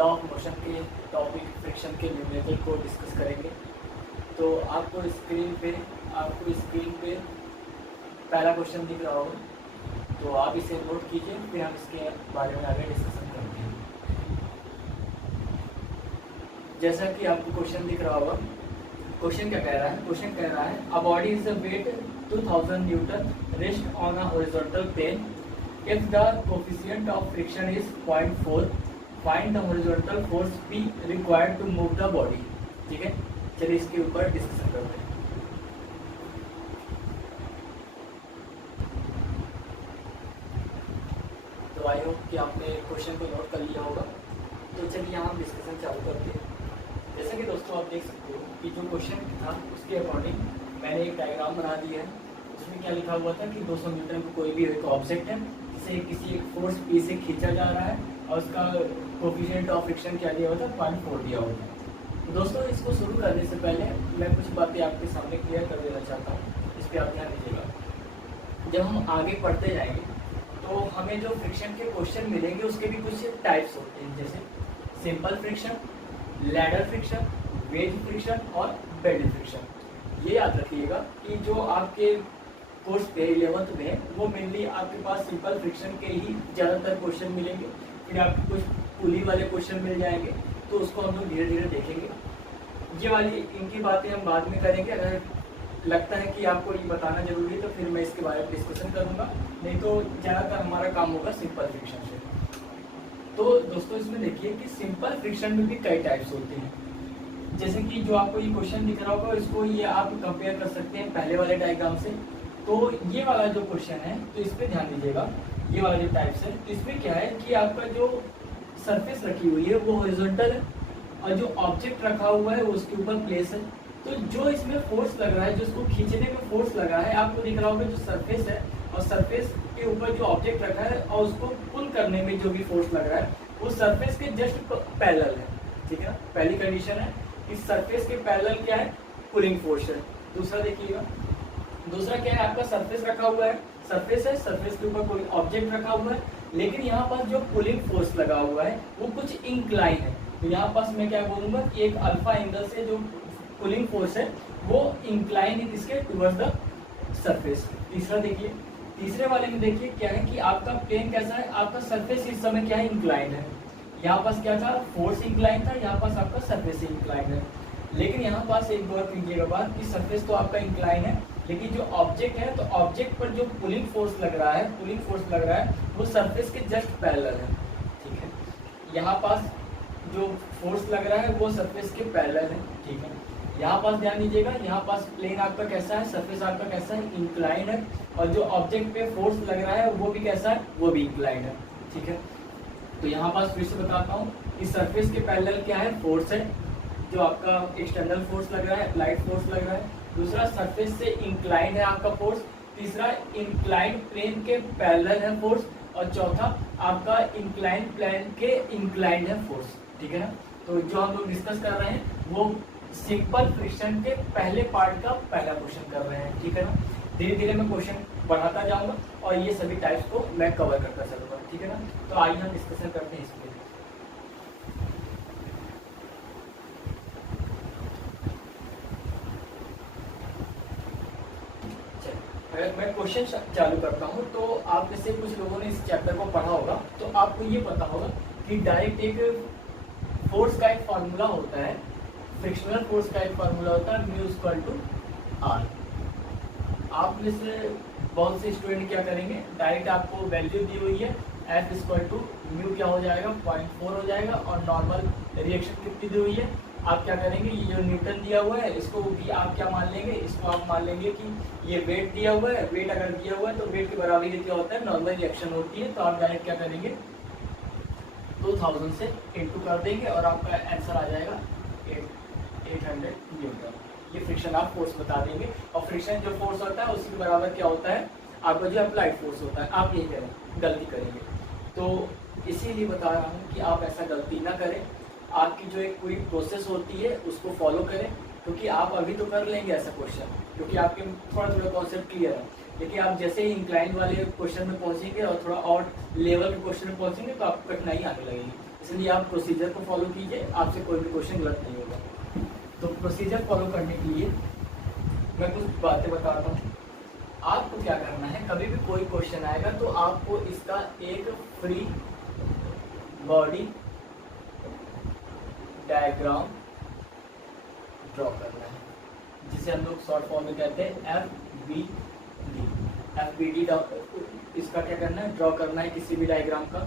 Law of motion के topic friction के numerical को डिस्कस करेंगे। तो आपको स्क्रीन पे पहला क्वेश्चन दिख रहा होगा, तो आप इसे नोट कीजिए, फिर हम इसके बारे में आगे डिस्कशन करते हैं। जैसा कि आपको क्वेश्चन दिख रहा होगा, क्वेश्चन क्या कह रहा है? क्वेश्चन कह रहा है a body is a weight 2000 newton rest on a horizontal plane if the coefficient of friction is 0.4 find the horizontal force P required to move the body. ठीक है, चलिए इसके ऊपर डिस्कशन करते हैं। तो आई होप कि आपने क्वेश्चन को नोट कर लिया होगा। तो चलिए यहाँ हम डिस्कशन चालू करते हैं। जैसा कि दोस्तों आप देख सकते हो कि जो क्वेश्चन था उसके अकॉर्डिंग मैंने एक डायग्राम बना दिया है। उसमें क्या लिखा हुआ था कि 200 न्यूटन को कोई भी एक ऑब्जेक्ट है जिसे किसी एक फोर्स P से खींचा जा रहा है और उसका कोफिशिएंट ऑफ फ्रिक्शन क्या दिया हुआ था? 0.4 दिया हुआ था। तो दोस्तों इसको शुरू करने से पहले मैं कुछ बातें आपके सामने क्लियर कर देना चाहता हूँ, इस पर आप ध्यान दीजिएगा। जब हम आगे पढ़ते जाएंगे तो हमें जो फ्रिक्शन के क्वेश्चन मिलेंगे उसके भी कुछ टाइप्स होते हैं, जैसे simple friction, ladder friction, wedge friction और बेल्ट फ्रिक्शन। ये याद रखिएगा कि जो आपके कोर्स पे 11th में वो मेनली आपके पास सिंपल फ्रिक्शन के ही ज़्यादातर क्वेश्चन मिलेंगे। फिर आपको कुछ पुली वाले क्वेश्चन मिल जाएंगे, तो उसको हम लोग धीरे धीरे देखेंगे। ये वाली इनकी बातें हम बाद में करेंगे। अगर लगता है कि आपको ये बताना जरूरी है तो फिर मैं इसके बारे में डिस्कशन करूँगा, नहीं तो ज़्यादातर हमारा काम होगा सिंपल फ्रिक्शन से। तो दोस्तों इसमें देखिए कि सिंपल फ्रिक्शन में भी कई टाइप्स होते हैं। जैसे कि जो आपको ये क्वेश्चन दिख रहा होगा, इसको ये आप कंपेयर कर सकते हैं पहले वाले डायग्राम से। तो ये वाला जो क्वेश्चन है तो इस पर ध्यान दीजिएगा। ये वाला जो टाइप्स है तो इसमें क्या है कि आपका जो सरफेस रखी हुई है वो हॉरिजॉन्टल है और जो ऑब्जेक्ट रखा हुआ है वो उसके ऊपर प्लेस है। तो जो इसमें फोर्स लग रहा है, जो इसको खींचने में फोर्स लगा है, आपको दिख रहा होगा जो सरफेस है और सरफेस के ऊपर जो ऑब्जेक्ट रखा है और उसको पुल करने में जो भी फोर्स लग रहा है वो सरफेस के जस्ट पैरेलल है। ठीक है, पहली कंडीशन है कि सरफेस के पैरेलल क्या है? पुलिंग फोर्स है। दूसरा देखिएगा, दूसरा क्या है? आपका सरफेस रखा हुआ है, सरफेस है, सरफेस के ऊपर कोई ऑब्जेक्ट रखा हुआ है, लेकिन यहाँ पास जो पुलिंग फोर्स लगा हुआ है वो कुछ इंक्लाइन है। तो यहाँ पास मैं क्या बोलूँगा कि एक अल्फा एंगल से जो पुलिंग फोर्स है वो इंक्लाइन है इसके टुवर्ड्स द सरफेस। तीसरा देखिए, तीसरे वाले में देखिए क्या है कि आपका प्लेन कैसा है? आपका सरफेस इस समय क्या है? इंक्लाइन है। यहाँ पास क्या था? फोर्स इंक्लाइन था, यहाँ पास आपका सरफेस इंक्लाइन है। लेकिन यहाँ पास एक बार कीजिएगा बात कि सरफेस तो आपका इंक्लाइन है, लेकिन जो ऑब्जेक्ट है तो ऑब्जेक्ट पर जो पुलिंग फोर्स लग रहा है वो सरफेस के जस्ट पैरेलल है। ठीक है, यहाँ पास जो फोर्स लग रहा है वो सरफेस के पैरेलल है। ठीक है, यहाँ पास ध्यान दीजिएगा, यहाँ पास प्लेन आपका कैसा है? सरफेस आपका कैसा है? इंक्लाइन है और जो ऑब्जेक्ट पे फोर्स लग रहा है वो भी कैसा है? वो भी इंक्लाइन है। ठीक है, तो यहाँ पास फिर से बताता हूँ कि सरफेस के पैरेलल क्या है? फोर्स है, जो आपका एक्सटर्नल फोर्स लग रहा है, अप्लाइड फोर्स लग रहा है। दूसरा सरफेस से इंक्लाइन है आपका फोर्स। तीसरा इंक्लाइन प्लेन के पैरेलल है फोर्स। और चौथा आपका इंक्लाइन प्लेन के इंक्लाइन है फोर्स। ठीक है ना? तो जो हम लोग डिस्कस कर रहे हैं वो सिंपल फ्रिक्शन के पहले पार्ट का पहला क्वेश्चन कर रहे हैं। ठीक है ना? धीरे धीरे मैं क्वेश्चन बढ़ाता जाऊंगा और ये सभी टाइप्स को मैं कवर करता चलूंगा। ठीक है ना? तो आइए हम डिस्कशन करते हैं इसमें। अगर मैं क्वेश्चन चालू करता हूँ तो आप में से कुछ लोगों ने इस चैप्टर को पढ़ा होगा, तो आपको ये पता होगा कि डायरेक्ट एक फोर्स का एक फार्मूला होता है, फ्रिक्शनल फोर्स का एक फार्मूला होता है म्यू इक्वल टू आर। आप में से बहुत से स्टूडेंट क्या करेंगे, डायरेक्ट आपको वैल्यू दी हुई है एफ इक्वल टू म्यू क्या हो जाएगा? 0.4 हो जाएगा। और नॉर्मल रिएक्शन कितनी दी हुई है? आप क्या करेंगे, ये जो न्यूटन दिया हुआ है इसको भी आप क्या मान लेंगे? इसको आप मान लेंगे कि ये वेट दिया हुआ है। वेट अगर दिया हुआ है तो वेट के बराबरी क्या होता है? नॉर्मल रिएक्शन होती है। तो आप डायरेक्ट क्या करेंगे, 2000 से इंटू कर देंगे और आपका आंसर आ जाएगा 800 न्यूटन। ये फ्रिक्शन आप फोर्स बता देंगे। और फ्रिक्शन जो फोर्स होता है उसी के बराबर क्या होता है? आपका जो अप्लाइड फोर्स होता है। आप ये करें, गलती करेंगे तो इसीलिए बता रहा हूँ कि आप ऐसा गलती ना करें। आपकी जो एक पूरी प्रोसेस होती है उसको फॉलो करें, क्योंकि आप अभी तो कर लेंगे ऐसा क्वेश्चन, क्योंकि आपके थोड़ा थोड़ा कॉन्सेप्ट क्लियर है। लेकिन आप जैसे ही इंक्लाइन वाले क्वेश्चन में पहुंचेंगे और थोड़ा और लेवल के क्वेश्चन में पहुंचेंगे तो आपको कठिनाई आने लगेगी। इसलिए आप प्रोसीजर को फॉलो कीजिए, आपसे कोई भी क्वेश्चन गलत नहीं होगा। तो प्रोसीजर फॉलो करने के लिए मैं कुछ बातें बता रहा हूँ। आपको क्या करना है, कभी भी कोई क्वेश्चन आएगा तो आपको इसका एक फ्री बॉडी डायग्राम ड्रॉ करना है, जिसे हम लोग शॉर्ट फॉर्म में कहते हैं FBD। इसका क्या करना है, ड्रॉ करना है किसी भी डायग्राम का।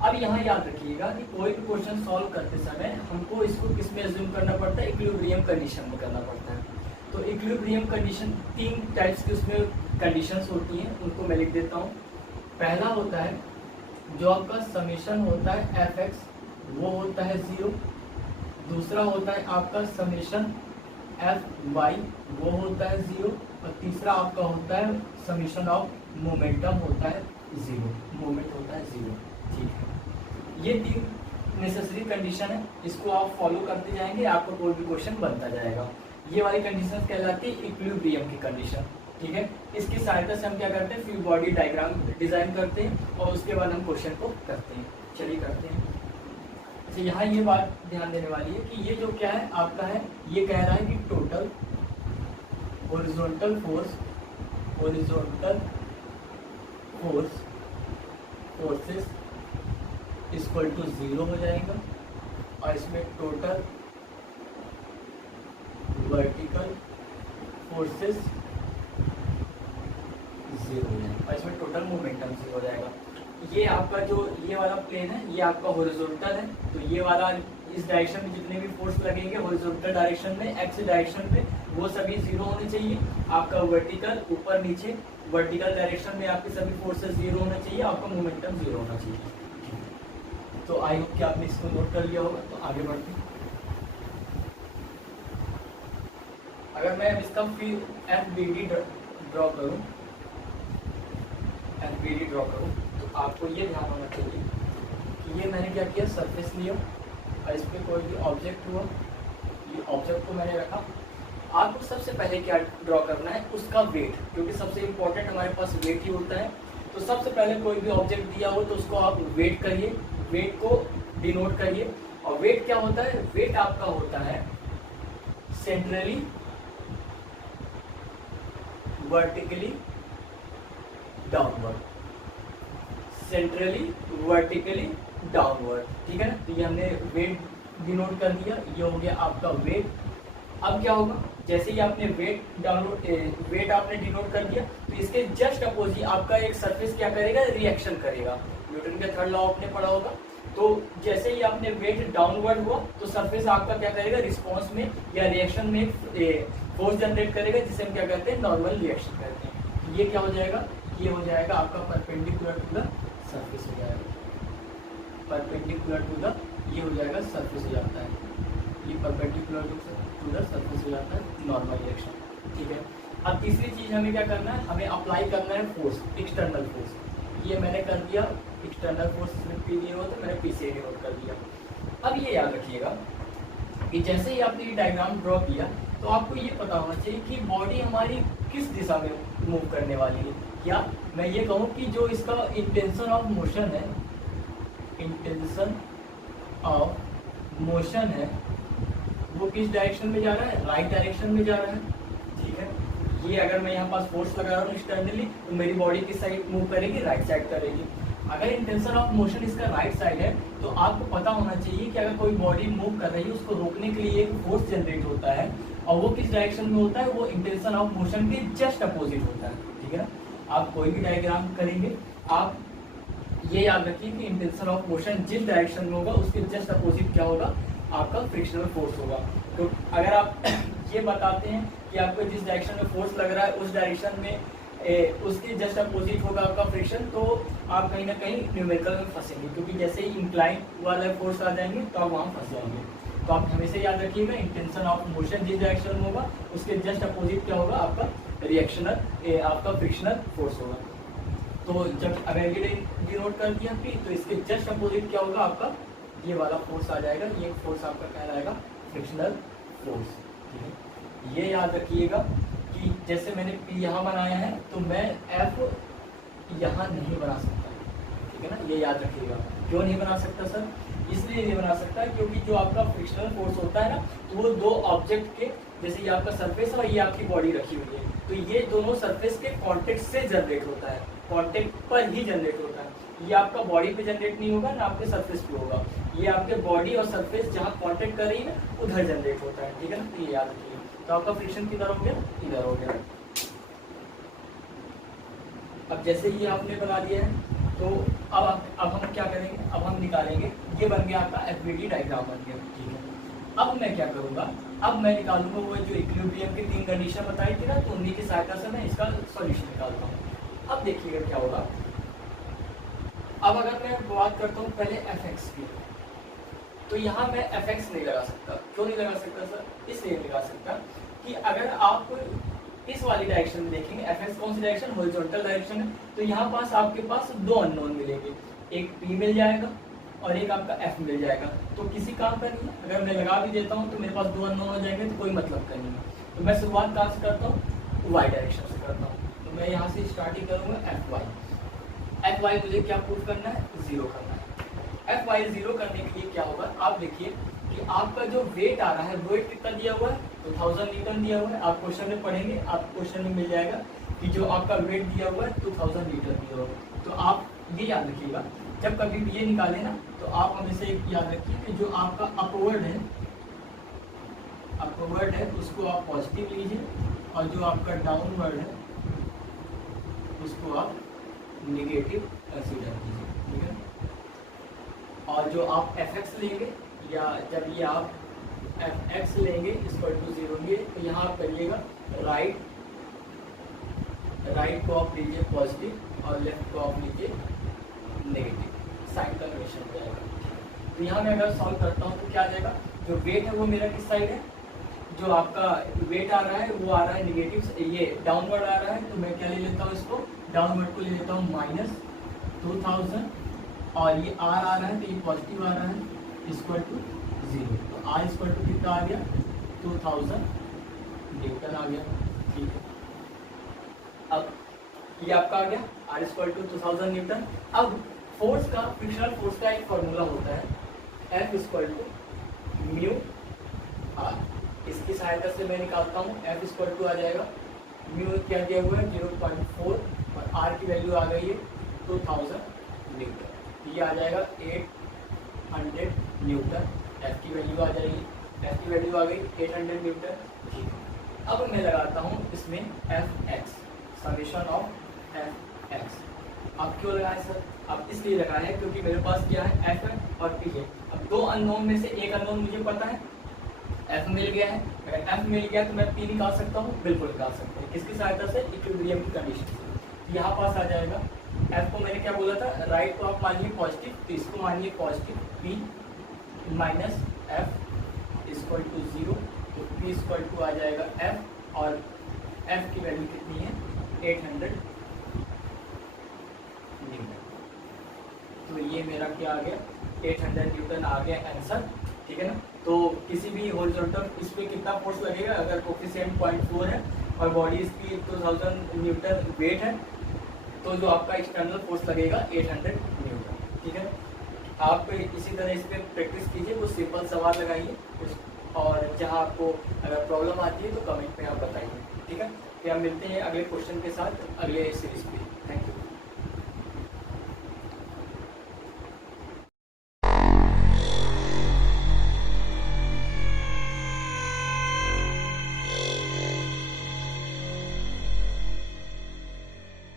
अब यहाँ याद रखिएगा कि कोई भी क्वेश्चन सॉल्व करते समय हमको इसको किस में एज्यूम करना पड़ता है, इक्विलिब्रियम कंडीशन में करना पड़ता है। तो इक्विलिब्रियम कंडीशन 3 टाइप्स की उसमें कंडीशंस होती हैं, उनको मैं लिख देता हूँ। पहला होता है जो आपका समेशन होता है fx, वो होता है 0। दूसरा होता है आपका समेशन fy, वो होता है 0। और तीसरा आपका होता है समेशन ऑफ मोमेंटम होता है 0, मोमेंट होता है 0। ठीक है, ये 3 नेसेसरी कंडीशन है, इसको आप फॉलो करते जाएंगे, आपको कोई भी क्वेश्चन बनता जाएगा। ये वाली कंडीशन कहलाती है इक्विलिब्रियम की कंडीशन। ठीक है, इसकी सहायता से हम क्या करते हैं, फ्री बॉडी डायग्राम डिजाइन करते हैं और उसके बाद हम क्वेश्चन को करते हैं। चलिए करते हैं। अच्छा, यहाँ ये बात ध्यान देने वाली है कि ये जो क्या है आपका है, ये कह रहा है कि total horizontal forces equal to 0 हो जाएगा, और इसमें टोटल वर्टिकल फोर्सेस 0 हो जाएगा, और इसमें टोटल मोमेंटम 0 हो जाएगा। ये आपका जो ये वाला प्लेन है, ये आपका हॉरिजॉन्टल है, तो ये वाला इस डायरेक्शन में जितने भी फोर्स लगेंगे हॉरिजॉन्टल डायरेक्शन में, एक्स डायरेक्शन में, वो सभी 0 होने चाहिए। आपका वर्टिकल ऊपर नीचे वर्टिकल डायरेक्शन में आपके सभी फोर्सेस 0 होना चाहिए, आपका मोमेंटम 0 होना चाहिए। तो आई होप कि आपने इसको नोट कर लिया होगा। तो आगे बढ़ते हैं। अगर मैं इसका FBD ड्रॉ करूँ तो आपको ये ध्यान होना चाहिए कि ये मैंने क्या किया, सरफेस लिया और इस पर कोई भी ऑब्जेक्ट हुआ, ये ऑब्जेक्ट को मैंने रखा। आपको सबसे पहले क्या ड्रॉ करना है, उसका वेट, क्योंकि सबसे इम्पोर्टेंट हमारे पास वेट ही होता है। तो सबसे पहले कोई भी ऑब्जेक्ट दिया हो तो उसको आप वेट करिए, वेट को डिनोट करिए। और वेट क्या होता है, वेट आपका होता है centrally vertically downward, centrally vertically downward. ठीक है ना, तो ये हमने वेट डिनोट कर दिया, ये हो गया आपका वेट। अब क्या होगा, जैसे ही आपने वेट आपने डिनोट कर दिया, तो इसके जस्ट अपोजिट आपका एक सरफेस क्या करेगा, रिएक्शन करेगा। न्यूटन का थर्ड लॉ आपने पढ़ा होगा। तो जैसे ही आपने वेट डाउनवर्ड हुआ तो सरफेस आपका क्या करेगा, रिस्पॉन्स में या रिएक्शन में फोर्स जनरेट करेगा, जिसे हम क्या कहते हैं, नॉर्मल रिएक्शन कहते हैं। ये क्या हो जाएगा, ये हो जाएगा आपका परपेंडिकुलर टू द सरफेस हो जाएगा, परपेंडिकुलर टू द, ये हो जाएगा सरफेस हो जाता है, ये परपेंडिकुलर टू द सरफेस हो जाता है, नॉर्मल रिएक्शन। ठीक है, अब तीसरी चीज हमें क्या करना है, हमें अप्लाई करना है फोर्स, एक्सटर्नल फोर्स। ये मैंने कर दिया, एक्सटर्नल फोर्स में पी दिया हो तो मैंने पी से नोट कर दिया। अब ये याद रखिएगा कि जैसे ही आपने ये डायग्राम ड्रॉ किया तो आपको ये पता होना चाहिए कि बॉडी हमारी किस दिशा में मूव करने वाली है। क्या मैं ये कहूँ कि जो इसका इंटेंशन ऑफ मोशन है, इंटेंशन ऑफ मोशन है, वो किस डायरेक्शन में जा रहा है, राइट डायरेक्शन में जा रहा है। ठीक है, ये अगर मैं यहाँ पास फोर्स लगा रहा हूँ एक्सटर्नली, तो मेरी बॉडी किस साइड मूव करेगी, राइट साइड करेगी। अगर इंटेंशन ऑफ मोशन इसका राइट साइड है तो आपको पता होना चाहिए कि अगर कोई बॉडी मूव कर रही है उसको रोकने के लिए एक फोर्स जनरेट होता है, और वो किस डायरेक्शन में होता है, वो इंटेंशन ऑफ मोशन के जस्ट अपोजिट होता है। ठीक है ना, आप कोई भी डायग्राम करेंगे, आप ये याद रखिए कि इंटेंशन ऑफ मोशन जिस डायरेक्शन में होगा उसके जस्ट अपोजिट क्या होगा, आपका फ्रिक्शनल फोर्स होगा। तो अगर आप ये बताते हैं कि आपको जिस डायरेक्शन में फोर्स लग रहा है उस डायरेक्शन में उसके जस्ट अपोजिट होगा आपका फ्रिक्शन, तो आप कहीं ना कहीं न्यूमेरिकल में फंसेंगे, क्योंकि जैसे ही इंक्लाइन वाला फोर्स आ जाएंगे तो आप वहाँ फंस जाएंगे। तो आप हमेशा याद रखिएगा, इंटेंशन ऑफ मोशन जिस डायरेक्शन में होगा उसके जस्ट अपोजिट क्या होगा, आपका रिएक्शनल आपका फ्रिक्शनल फोर्स होगा। तो जब अगर ये डिनोट कर दिया फिर, तो इसके जस्ट अपोजिट क्या होगा, आपका ये वाला फोर्स आ जाएगा, ये फोर्स आपका कहलाएगा फ्रिक्शनल फोर्स। ठीक है, ये याद रखिएगा कि जैसे मैंने P यहाँ बनाया है तो मैं F यहाँ नहीं बना सकता। ठीक है ना, ये याद रखिएगा। क्यों नहीं बना सकता सर? इसलिए नहीं बना सकता क्योंकि जो आपका फ्रिक्शनल फोर्स होता है ना, तो वो दो ऑब्जेक्ट के, जैसे ये आपका सरफेस है और ये आपकी बॉडी रखी हुई है, तो ये दोनों सरफेस के कांटेक्ट से जनरेट होता है, कांटेक्ट पर ही जनरेट होता है। ये आपका बॉडी पे जनरेट नहीं होगा ना आपके सरफेस पे होगा, ये आपके बॉडी और सरफेस जहाँ कांटेक्ट कर रही है ना उधर जनरेट होता है, ठीक है ना? ये याद रखिए। तो आपका फ्रिक्शन किधर हो गया? इधर हो गया। अब जैसे ही आपने बना दिया है तो अब हम क्या करेंगे, अब हम निकालेंगे, ये बन गया आपका एफबीडी डायग्राम बन गया, ठीक है। अब मैं क्या करूँगा, अब मैं निकालूंगा वो जो इक्विलिब्रियम की 3 कंडीशन बताई थी ना, तो उन्हीं की सहायता से मैं इसका सॉल्यूशन निकालता हूँ। अब देखिएगा क्या होगा। अब अगर मैं बात करता हूँ पहले fx की, तो यहाँ मैं fx नहीं लगा सकता। क्यों नहीं लगा सकता सर? इसलिए नहीं लगा सकता कि अगर आप इस वाली डायरेक्शन में देखेंगे, fx कौन सी डायरेक्शन? हॉरिजॉन्टल डायरेक्शन है, तो यहाँ पास आपके पास दो अननोन मिलेंगे, एक p मिल जाएगा और एक आपका f मिल जाएगा। तो किसी काम का नहीं है, अगर मैं लगा भी देता हूँ तो मेरे पास दो अननोन हो जाएंगे, तो कोई मतलब का नहीं है। तो मैं शुरुआत कहाँ से करता हूँ? y डायरेक्शन से करता हूँ। तो मैं यहाँ से स्टार्टिंग करूँगा fy मुझे क्या प्रूफ करना है? 0 करना है। fy 0 करने के लिए क्या होगा, आप देखिए कि आपका जो वेट आ रहा है, वेट कितना दिया हुआ है? तो 1000 न्यूटन दिया हुआ है। आप क्वेश्चन में पढ़ेंगे, आप क्वेश्चन में मिल जाएगा कि जो आपका वेट दिया हुआ है 2000 न्यूटन दिया हुआ है। तो आप ये याद रखिएगा, जब कभी भी ये निकालें ना, तो आप हमेशा एक याद रखिए कि जो आपका अपवर्ड है उसको आप पॉजिटिव लीजिए, और जो आपका डाउनवर्ड है उसको आप नेगेटिव कंसीडर कीजिए, ठीक है। और जो आप fx लेंगे, या जब ये आप fx लेंगे इक्वल टू 0 लेंगे, तो यहाँ आप करिएगा राइट को आप लीजिए पॉजिटिव और लेफ्ट को आप लीजिए नेगेटिव, साइन कन्वेंशन हो जाएगा। तो यहाँ मैं अगर सॉल्व करता हूँ तो क्या आ जाएगा, जो वेट है वो मेरा किस साइड है, जो आपका वेट आ रहा है वो आ रहा है नेगेटिव, ये डाउनवर्ड आ रहा है, तो मैं क्या ले लेता हूँ, इसको डाउनवर्ड को ले लेता हूँ -2000, और ये r आ रहा है तो ये पॉजिटिव आ रहा है, इक्वल टू 0। तो r इक्वल टू कितना आ गया? 2000 न्यूटन आ गया, ठीक है। अब ये आपका आ गया r इक्वल टू 2000 न्यूटन। अब फोर्स का, फ्रिक्शनल फोर्स का एक फॉर्मूला होता है F equal to mu r। इसकी सहायता से मैं निकालता हूँ, F इक्वल टू आ जाएगा, म्यू क्या दिया हुआ है 0.4, और r की वैल्यू आ गई है 2000 न्यूटन। ये आ जाएगा 800 न्यूटन। F की वैल्यू आ जाएगी, F की वैल्यू आ गई 800 न्यूटन, ठीक है। अब मैं लगाता हूँ इसमें Fx, समेशन ऑफ Fx। अब क्यों लगाए सर? अब इसलिए लगाया है क्योंकि मेरे पास क्या है, F है और P है। अब दो अननोन में से एक अननोन मुझे पता है, F मिल गया है। अगर F मिल गया तो मैं P निकाल सकता हूँ, बिल्कुल निकाल सकते हैं। किसकी सहायता से? इक्विलिब्रियम की कंडीशन से। यहाँ पास आ जाएगा, F को मैंने क्या बोला था, राइट को आप मानिए पॉजिटिव, तो इसको मानिए positive, P minus F equal to 0, तो P इक्वल टू आ जाएगा F, और F की वैल्यू कितनी है? 800 न्यूटन। तो ये मेरा क्या आ गया, 800 न्यूटन आ गया आंसर, ठीक है ना। तो किसी भी हॉरिजॉन्टल इस पे कितना फोर्स लगेगा, अगर कोफिशिएंट 0.4 है और बॉडी इसकी 2000 न्यूटन वेट है, तो जो आपका एक्सटर्नल फोर्स लगेगा 800 न्यूटन, ठीक है। आप इसी तरह इस पर प्रैक्टिस कीजिए, कुछ सिंपल सवाल लगाइए, और जहां आपको अगर प्रॉब्लम आती है तो कमेंट में आप बताइए, ठीक है। फिर हम मिलते हैं अगले क्वेश्चन के साथ अगले सीरीज पे।